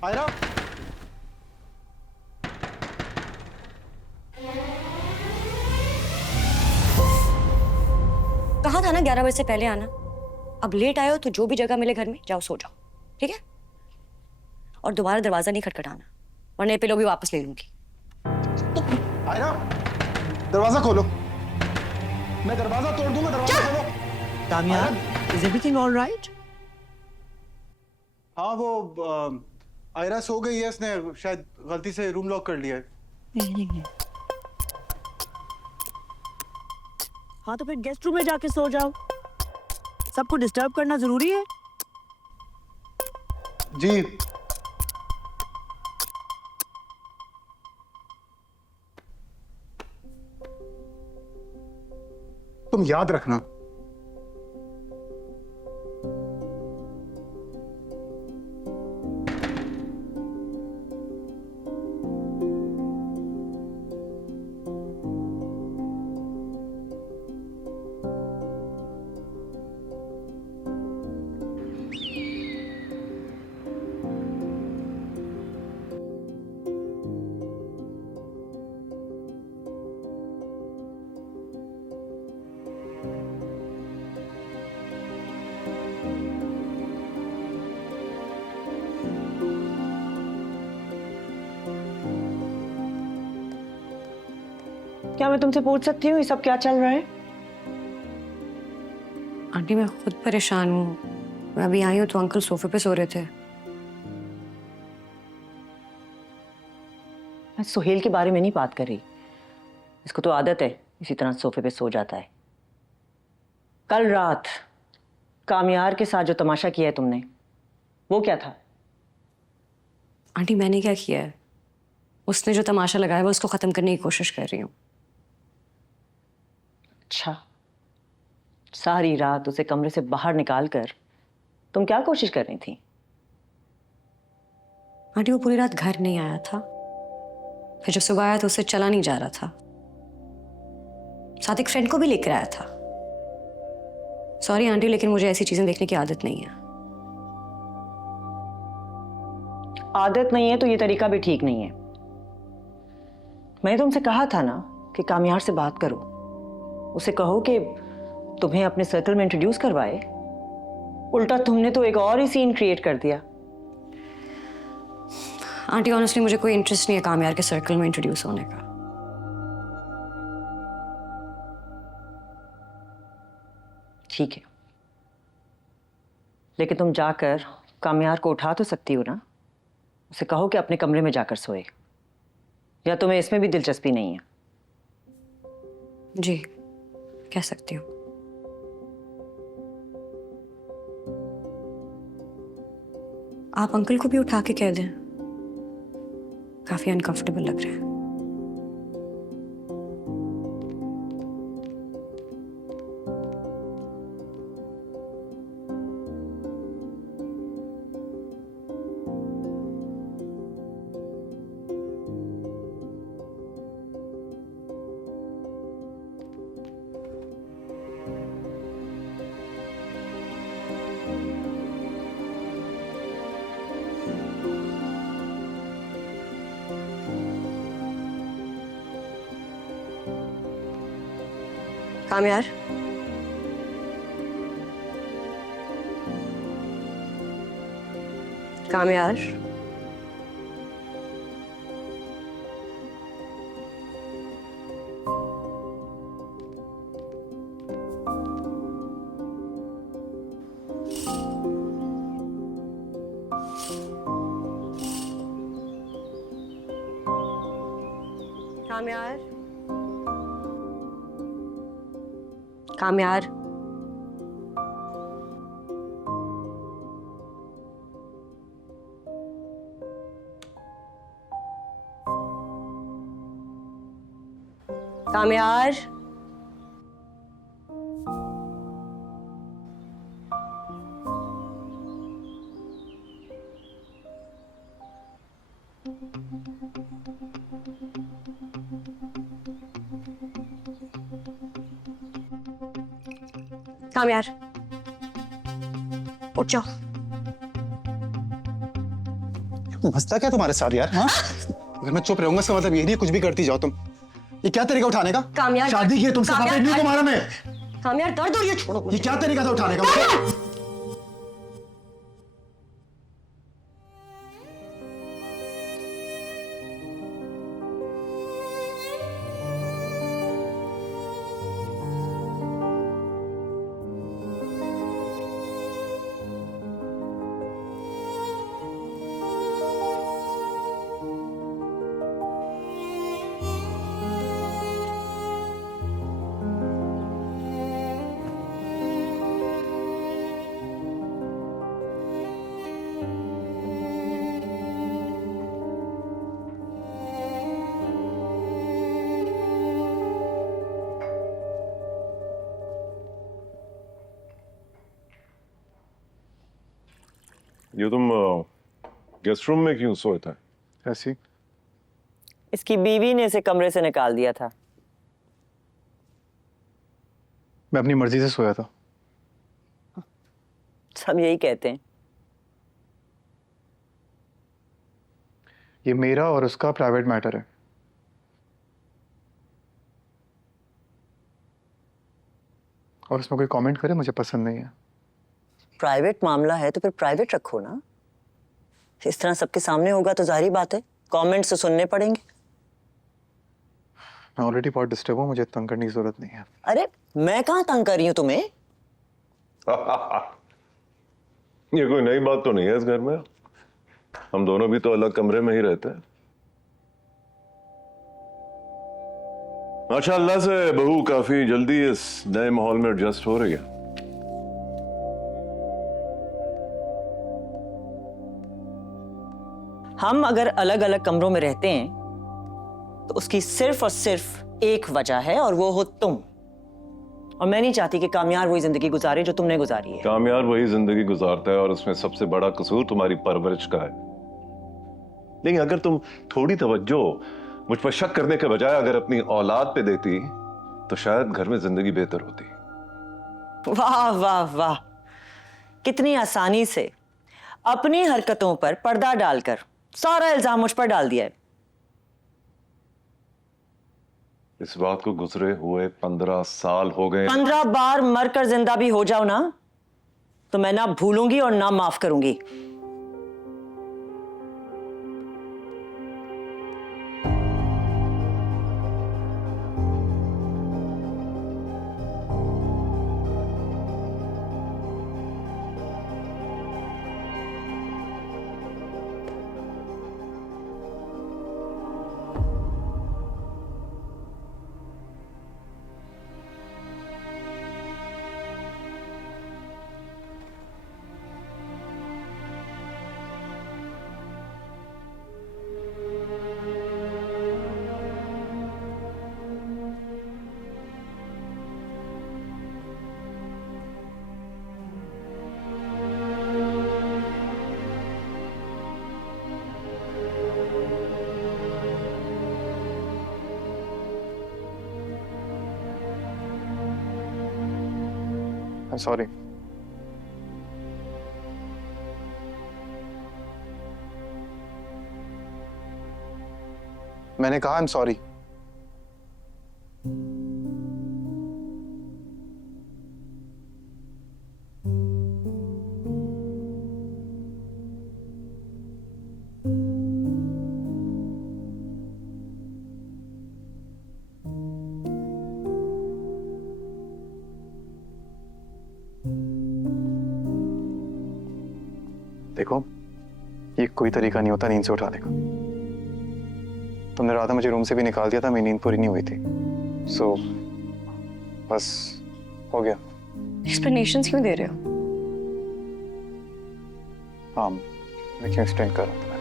आयरा, कहा था ना 11 बजे से पहले आना। अब लेट आए हो तो जो भी जगह मिले घर में जाओ सो जाओ, ठीक है? और दोबारा दरवाजा नहीं खटखटाना, वरना ये पिलो भी वापस ले लूंगी। आयरा, दरवाजा खोलो। मैं दरवाजा तोड़ दूंगा, दरवाजा खोलो। कामयाब, is everything all right? हाँ, वो आयरा सो गई है, इसने शायद गलती से रूम लॉक कर लिया है। नहीं। हाँ तो फिर गेस्ट रूम में जाके सो जाओ। सबको डिस्टर्ब करना जरूरी है? जी। तुम याद रखना, क्या मैं तुमसे पूछ सकती हूँ ये सब क्या चल रहा है? आंटी मैं खुद परेशान हूँ। मैं अभी आई हूँ तो अंकल सोफे पे सो रहे थे। मैं सुहेल के बारे में नहीं बात कर रही। इसको तो आदत है इसी तरह सोफे पे सो जाता है। कल रात कामयार के साथ जो तमाशा किया है तुमने, वो क्या था? आंटी मैंने क्या किया है? उसने जो तमाशा लगाया वो उसको खत्म करने की कोशिश कर रही हूँ। अच्छा, सारी रात उसे कमरे से बाहर निकाल कर तुम क्या कोशिश कर रही थी? आंटी वो पूरी रात घर नहीं आया था, फिर जब सुबह आया तो उससे चला नहीं जा रहा था, साथ एक फ्रेंड को भी लेकर आया था। सॉरी आंटी, लेकिन मुझे ऐसी चीजें देखने की आदत नहीं है। आदत नहीं है तो ये तरीका भी ठीक नहीं है। मैंने तुमसे कहा था ना कि कामयार से बात करो, उसे कहो कि तुम्हें अपने सर्कल में इंट्रोड्यूस करवाए। उल्टा तुमने तो एक और ही सीन क्रिएट कर दिया। आंटी ऑनेस्टली मुझे कोई इंटरेस्ट नहीं है कामयार के सर्कल में इंट्रोड्यूस होने का। ठीक है, लेकिन तुम जाकर कामयार को उठा तो सकती हो ना। उसे कहो कि अपने कमरे में जाकर सोए, या तुम्हें इसमें भी दिलचस्पी नहीं है? जी कह सकती हूँ। आप अंकल को भी उठा के कह दें, काफी अनकंफर्टेबल लग रहा है। कामयार, कामयार, कामयार, कामयार, कामयार, कामयार, उठ जाओ। मसला क्या तुम्हारे साथ यार? हाँ, अगर मैं चुप रहूंगा इसका मतलब ये नहीं है कुछ भी करती जाओ तुम। ये क्या तरीका उठाने का? कामयाब शादी की है तुमसे, पापा नहीं को मारा मैं। कामयाब दर्द हो रही है, छोड़ो ये क्या तरीका था उठाने का? ये तुम गेस्ट रूम में क्यों सोए थे? ऐसी इसकी बीवी ने इसे कमरे से निकाल दिया था। मैं अपनी मर्जी से सोया था। सब यही कहते हैं। ये मेरा और उसका प्राइवेट मैटर है। और उसमें कोई कमेंट करे मुझे पसंद नहीं है। प्राइवेट मामला है तो फिर प्राइवेट रखो ना। इस तरह सबके सामने होगा तो जाहिर बात है कमेंट्स तो सुनने पड़ेंगे। मैं ऑलरेडी बहुत डिस्टर्ब हूँ, मुझे तंग करने की जरूरत नहीं है। अरे मैं कहाँ तंग कर रही हूँ तुम्हें? ये कोई नई बात तो नहीं है इस घर में। हम दोनों भी तो अलग कमरे में ही रहते हैं। माशाअल्लाह से बहू काफी जल्दी इस नए माहौल में एडजस्ट हो रही है। हम अगर अलग अलग कमरों में रहते हैं तो उसकी सिर्फ और सिर्फ एक वजह है और वो हो तुम। और मैं नहीं चाहती कि कामयार वही जिंदगी गुजारे जो तुमने गुजारी है। कामयार वही जिंदगी गुजारता है और उसमें सबसे बड़ा कसूर तुम्हारी परवरिश का है। लेकिन अगर तुम थोड़ी तवज्जो मुझ पर शक करने के बजाय अगर अपनी औलाद पे देती तो शायद घर में जिंदगी बेहतर होती। वाह वाह वाह, कितनी आसानी से अपनी हरकतों पर पर्दा डालकर सारा इल्जाम मुझ पर डाल दिया है। इस बात को गुजरे हुए 15 साल हो गए। 15 बार मरकर जिंदा भी हो जाओ ना तो मैं ना भूलूंगी और ना माफ करूंगी। सॉरी। मैंने कहा आई एम सॉरी। देखो, ये कोई तरीका नहीं होता नींद से उठाने का। तुमने रात मुझे रूम से भी निकाल दिया था, मेरी नींद पूरी नहीं हुई थी। सो बस हो गया। एक्सप्लेनेशंस क्यों दे रहे हो? हाँ, मैं क्यों एक्सटेंड कर रहा हूँ तुम्हें?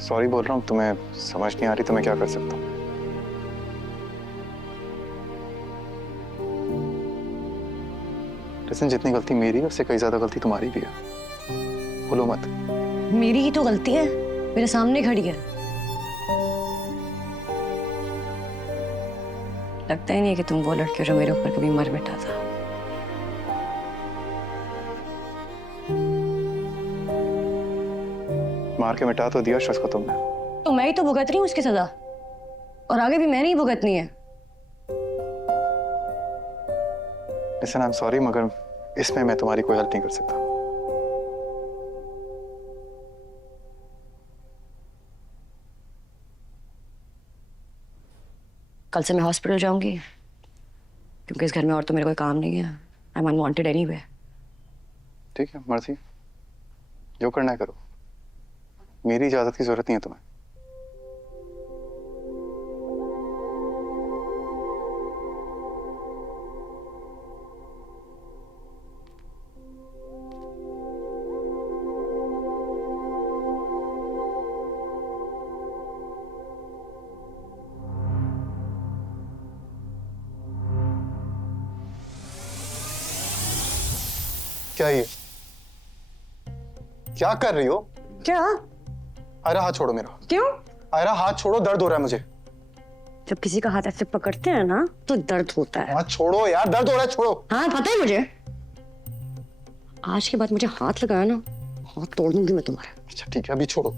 सॉरी बोल रहा हूँ, तुम्हें समझ नहीं आ रही तो मैं क्या कर सकता हूँ? लेकिन जितनी गलती मेरी है उससे कई ज्यादा गलती तुम्हारी भी है। बोलो मत। मेरी ही तो गलती है, मेरे सामने खड़ी है। लगता ही नहीं है कि तुम वो लड़के हो जो मेरे ऊपर कभी मर मिटा था। मार के मिटा तो दिया शख्स को तुमने। तो मैं ही तो भुगत रही हूँ उसकी सजा, और आगे भी मैंने ही भुगतनी है। लिसन, आई एम सॉरी, मगर इसमें मैं तुम्हारी कोई हेल्प नहीं कर सकता। कल से मैं हॉस्पिटल जाऊंगी, क्योंकि इस घर में और तो मेरा कोई काम नहीं है। I am unwanted anyway. ठीक है, मर्जी, जो करना है करो, मेरी इजाजत की जरूरत नहीं है तुम्हें। क्या ये, क्या कर रही हो? क्या? आयरा हाथ छोड़ो मेरा। क्यों? आयरा हाथ छोड़ो, दर्द हो रहा है मुझे। जब किसी का हाथ ऐसे पकड़ते हैं ना तो दर्द होता है। हाथ छोड़ो यार, दर्द हो रहा है, छोड़ो। हाँ पता है मुझे, आज के बाद मुझे हाथ लगाया ना, हाथ तोड़ दूंगी मैं तुम्हारा। अच्छा ठीक है, अभी छोड़ो।